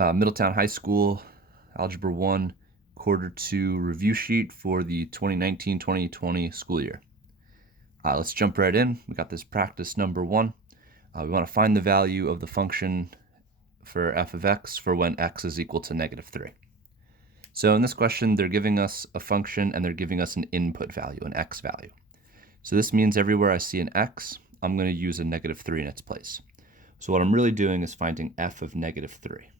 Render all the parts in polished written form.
Middletown High School, Algebra 1, Quarter 2 review sheet for the 2019-2020 school year. Let's jump right in. We got this practice number 1. We want to find the value of the function for f of x for when x is equal to -3. So in this question, they're giving us a function and they're giving us an input value, an x value. So this means everywhere I see an x, I'm going to use a -3 in its place. So what I'm really doing is finding f of -3.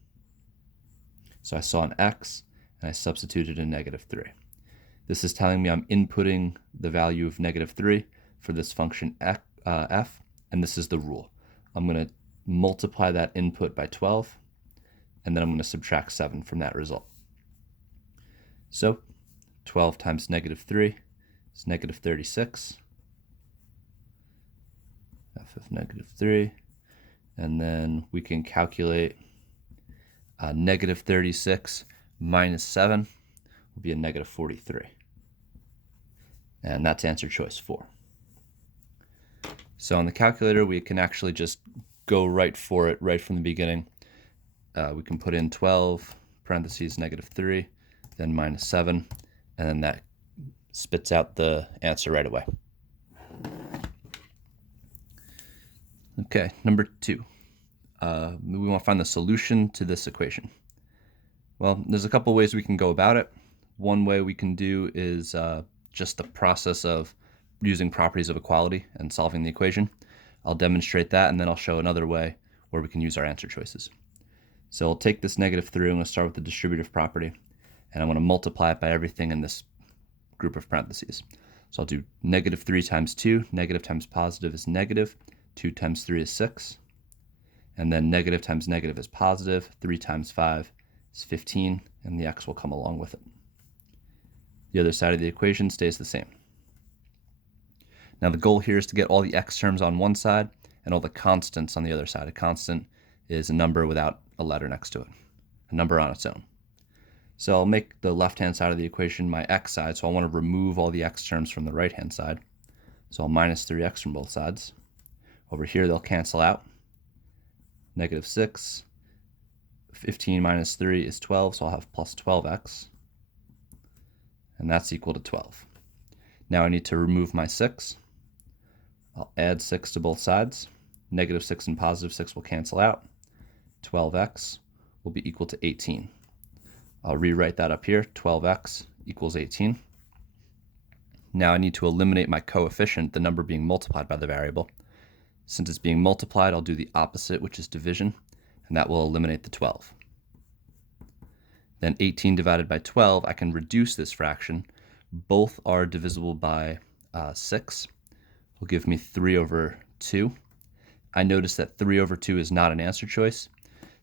So I saw an x and I substituted a -3. This is telling me I'm inputting the value of -3 for this function f, and this is the rule. I'm going to multiply that input by 12, and then I'm going to subtract 7 from that result. So 12 times -3 is -36. F of -3. And then we can calculate -36 minus 7 will be a -43. And that's answer choice 4. So on the calculator, we can actually just go right for it right from the beginning. We can put in 12 parentheses -3, then minus 7, and then that spits out the answer right away. Okay, number 2. We want to find the solution to this equation. Well, there's a couple ways we can go about it. One way we can do is just the process of using properties of equality and solving the equation. I'll demonstrate that, and then I'll show another way where we can use our answer choices. So I'll take this -3, I'm going to start with the distributive property, and I'm going to multiply it by everything in this group of parentheses. So I'll do -3 times 2, negative times positive is negative, 2 times 3 is 6, and then negative times negative is positive, 3 times 5 is 15, and the x will come along with it. The other side of the equation stays the same. Now the goal here is to get all the x terms on one side and all the constants on the other side. A constant is a number without a letter next to it, a number on its own. So I'll make the left-hand side of the equation my x side, so I want to remove all the x terms from the right-hand side. So I'll minus 3x from both sides. Over here they'll cancel out. -6, 15 minus 3 is 12, so I'll have plus 12x. And that's equal to 12. Now I need to remove my 6. I'll add 6 to both sides. -6 and +6 will cancel out. 12x will be equal to 18. I'll rewrite that up here. 12x equals 18. Now I need to eliminate my coefficient, the number being multiplied by the variable. Since it's being multiplied, I'll do the opposite, which is division, and that will eliminate the 12. Then 18 divided by 12, I can reduce this fraction. Both are divisible by 6. Will give me 3 over 2. I notice that 3 over 2 is not an answer choice,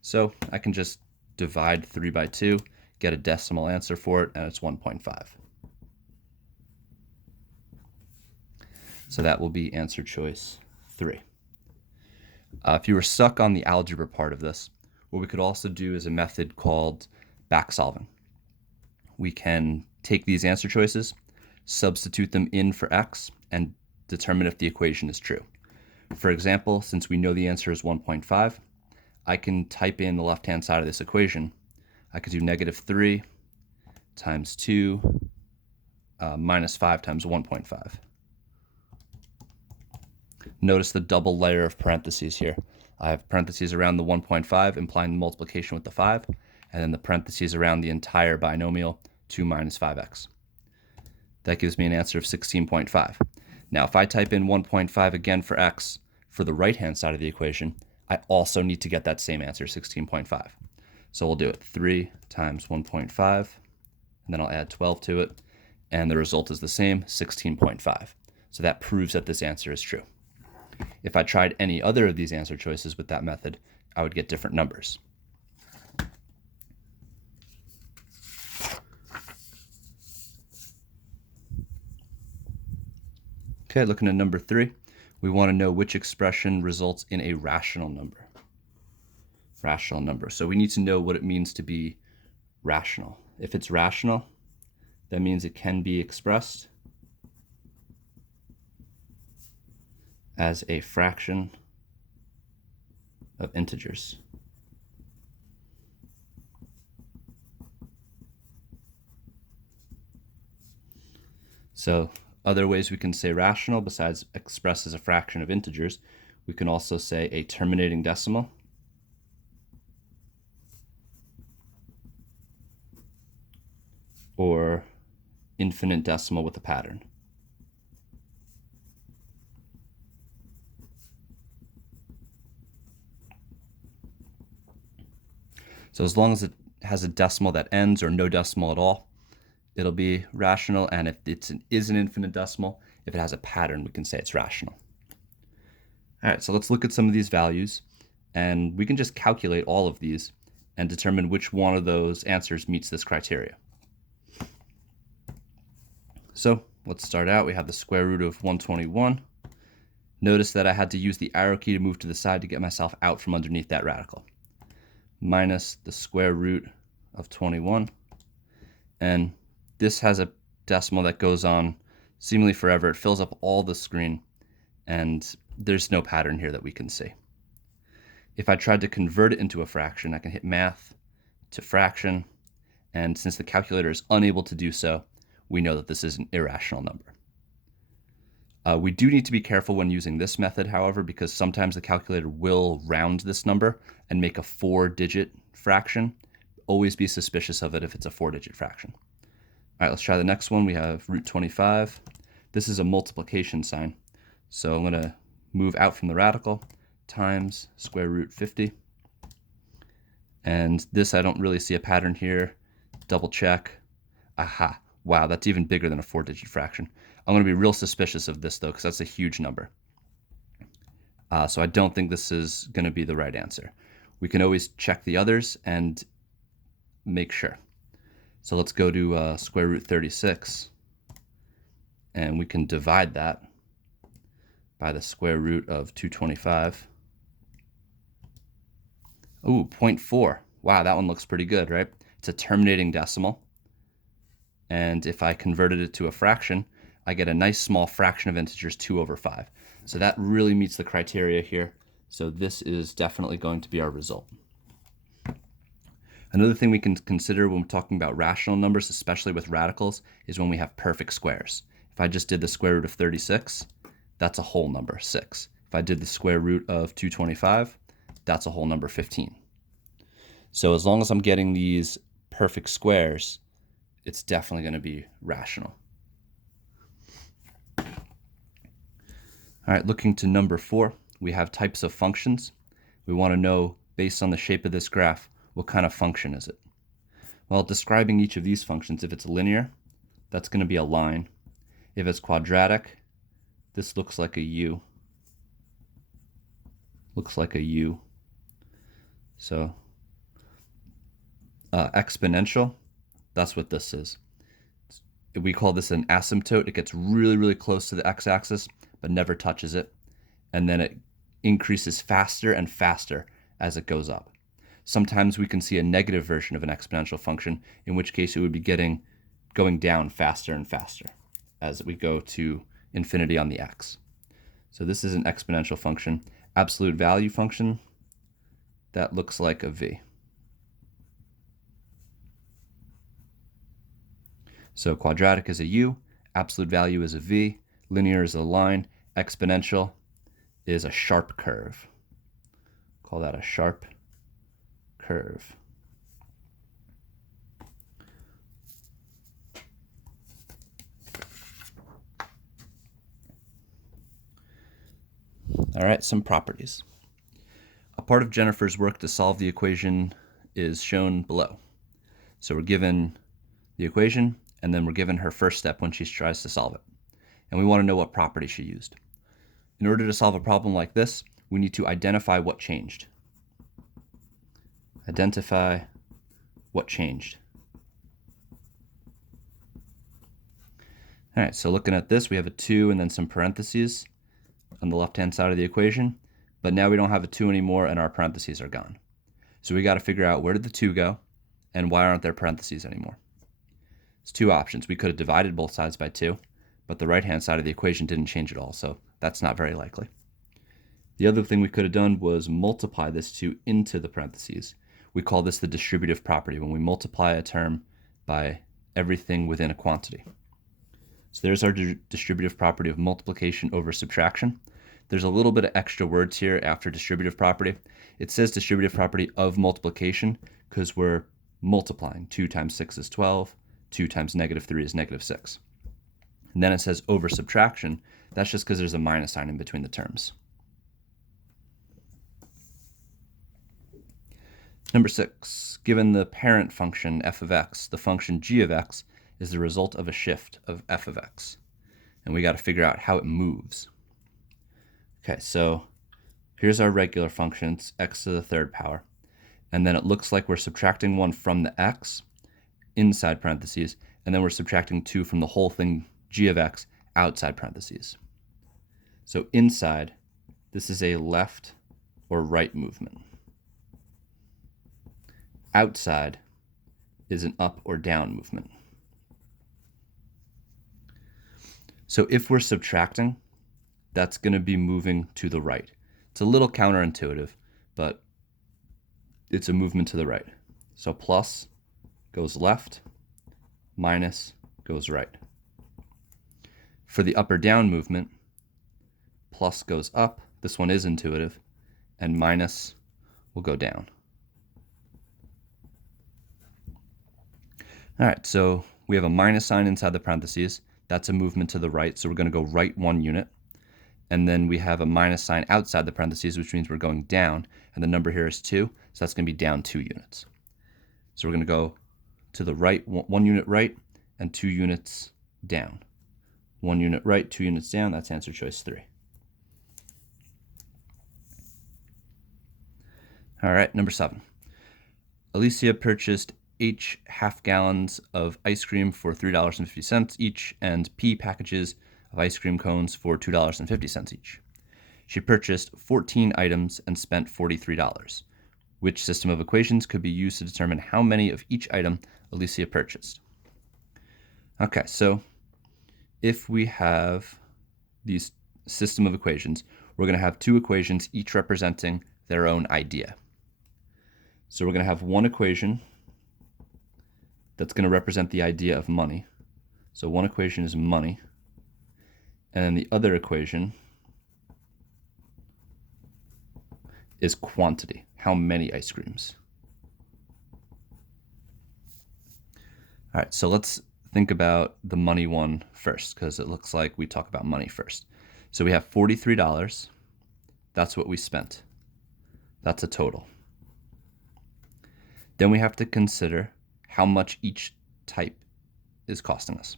so I can just divide 3 by 2, get a decimal answer for it, and it's 1.5. So that will be answer choice 3. If you were stuck on the algebra part of this, what we could also do is a method called back solving. We can take these answer choices, substitute them in for x, and determine if the equation is true. For example, since we know the answer is 1.5, I can type in the left-hand side of this equation. I could do -3 times 2 minus 5 times 1.5. Notice the double layer of parentheses here. I have parentheses around the 1.5 implying the multiplication with the 5, and then the parentheses around the entire binomial 2 minus 5x. That gives me an answer of 16.5. Now if I type in 1.5 again for x for the right-hand side of the equation, I also need to get that same answer, 16.5. So we'll do it 3 times 1.5, and then I'll add 12 to it, and the result is the same, 16.5. So that proves that this answer is true. If I tried any other of these answer choices with that method, I would get different numbers. Okay, looking at number 3, we want to know which expression results in a rational number. Rational number. So we need to know what it means to be rational. If it's rational, that means it can be expressed as a fraction of integers. So other ways we can say rational besides expressed as a fraction of integers, we can also say a terminating decimal. Or infinite decimal with a pattern. So as long as it has a decimal that ends or no decimal at all, it'll be rational. And if it is an infinite decimal, if it has a pattern, we can say it's rational. All right, so let's look at some of these values, and we can just calculate all of these and determine which one of those answers meets this criteria. So let's start out. We have the square root of 121. Notice that I had to use the arrow key to move to the side to get myself out from underneath that radical. Minus the square root of 21. And this has a decimal that goes on seemingly forever. It fills up all the screen, and there's no pattern here that we can see. If I tried to convert it into a fraction, I can hit math to fraction, and since the calculator is unable to do so, we know that this is an irrational number. We do need to be careful when using this method, however, because sometimes the calculator will round this number and make a 4-digit fraction. Always be suspicious of it if it's a 4-digit fraction. All right, let's try the next one. We have root 25. This is a multiplication sign. So I'm going to move out from the radical, times square root 50. And this, I don't really see a pattern here. Double check. Aha. Wow, that's even bigger than a 4-digit fraction. I'm going to be real suspicious of this, though, because that's a huge number. So I don't think this is going to be the right answer. We can always check the others and make sure. So let's go to square root 36, and we can divide that by the square root of 225. Ooh, 0.4. Wow, that one looks pretty good, right? It's a terminating decimal. And if I converted it to a fraction, I get a nice small fraction of integers, 2/5. So that really meets the criteria here. So this is definitely going to be our result. Another thing we can consider when we're talking about rational numbers, especially with radicals, is when we have perfect squares. If I just did the square root of 36, that's a whole number, 6. If I did the square root of 225, that's a whole number, 15. So as long as I'm getting these perfect squares, it's definitely going to be rational. All right, looking to number 4, we have types of functions. We want to know, based on the shape of this graph, what kind of function is it? Well, describing each of these functions, if it's linear, that's going to be a line. If it's quadratic, this looks like a U. Looks like a U. So exponential, that's what this is. We call this an asymptote. It gets really, really close to the x-axis, but never touches it. And then it increases faster and faster as it goes up. Sometimes we can see a negative version of an exponential function, in which case it would be going down faster and faster as we go to infinity on the x. So this is an exponential function. Absolute value function, that looks like a v. So quadratic is a u, absolute value is a v, linear is a line, exponential is a sharp curve. Call that a sharp curve. All right, some properties. A part of Jennifer's work to solve the equation is shown below. So we're given the equation, and then we're given her first step when she tries to solve it. And we want to know what property she used. In order to solve a problem like this, we need to identify what changed. Identify what changed. All right, so looking at this, we have a 2 and then some parentheses on the left-hand side of the equation, but now we don't have a 2 anymore and our parentheses are gone. So we got to figure out, where did the 2 go and why aren't there parentheses anymore? It's two options. We could have divided both sides by 2, but the right-hand side of the equation didn't change at all, so that's not very likely. The other thing we could have done was multiply this 2 into the parentheses. We call this the distributive property, when we multiply a term by everything within a quantity. So there's our distributive property of multiplication over subtraction. There's a little bit of extra words here after distributive property. It says distributive property of multiplication because we're multiplying. 2 times 6 is 12. 2 times -3 is -6. And then it says over subtraction. That's just because there's a minus sign in between the terms. Number 6, given the parent function f of x, the function g of x is the result of a shift of f of x. And we got to figure out how it moves. Okay, so here's our regular function, it's x to the third power. And then it looks like we're subtracting 1 from the x inside parentheses, and then we're subtracting 2 from the whole thing, g of x, outside parentheses. So inside, this is a left or right movement. Outside is an up or down movement. So if we're subtracting, that's going to be moving to the right. It's a little counterintuitive, but it's a movement to the right. So plus goes left, minus goes right. For the up or down movement, plus goes up, this one is intuitive, and minus will go down. All right, so we have a minus sign inside the parentheses. That's a movement to the right, so we're going to go right 1 unit. And then we have a minus sign outside the parentheses, which means we're going down, and the number here is 2, so that's going to be down 2 units. So we're going to go to the right, 1 unit right, and 2 units down. 1 unit right, 2 units down, that's answer choice 3. All right, number 7. Alicia purchased H half gallons of ice cream for $3.50 each and P packages of ice cream cones for $2.50 each. She purchased 14 items and spent $43. Which system of equations could be used to determine how many of each item Alicia purchased? Okay, so if we have these system of equations, we're going to have 2 equations, each representing their own idea. So we're going to have one equation that's going to represent the idea of money. So one equation is money. And then the other equation is quantity, how many ice creams. All right, so let's think about the money one first, because it looks like we talk about money first. So we have $43. That's what we spent. That's a total. Then we have to consider how much each type is costing us.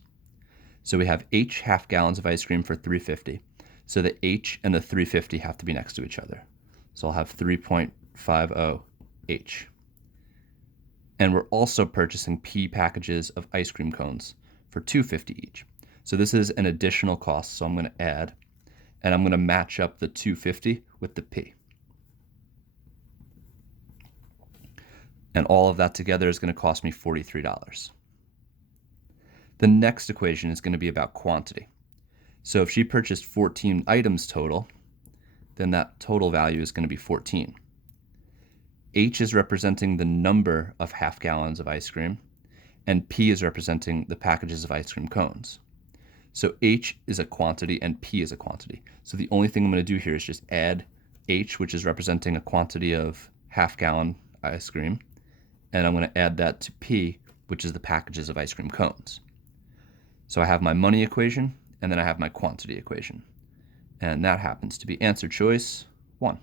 So we have H half gallons of ice cream for $3.50. So the H and the $3.50 have to be next to each other. So I'll have 3.50 H. And we're also purchasing P packages of ice cream cones for $2.50 each. So this is an additional cost, so I'm going to add, and I'm going to match up the $2.50 with the P. And all of that together is going to cost me $43. The next equation is going to be about quantity. So if she purchased 14 items total, then that total value is going to be 14. H is representing the number of half gallons of ice cream, and P is representing the packages of ice cream cones. So H is a quantity and P is a quantity. So the only thing I'm going to do here is just add H, which is representing a quantity of half gallon ice cream, and I'm going to add that to P, which is the packages of ice cream cones. So I have my money equation, and then I have my quantity equation. And that happens to be answer choice 1.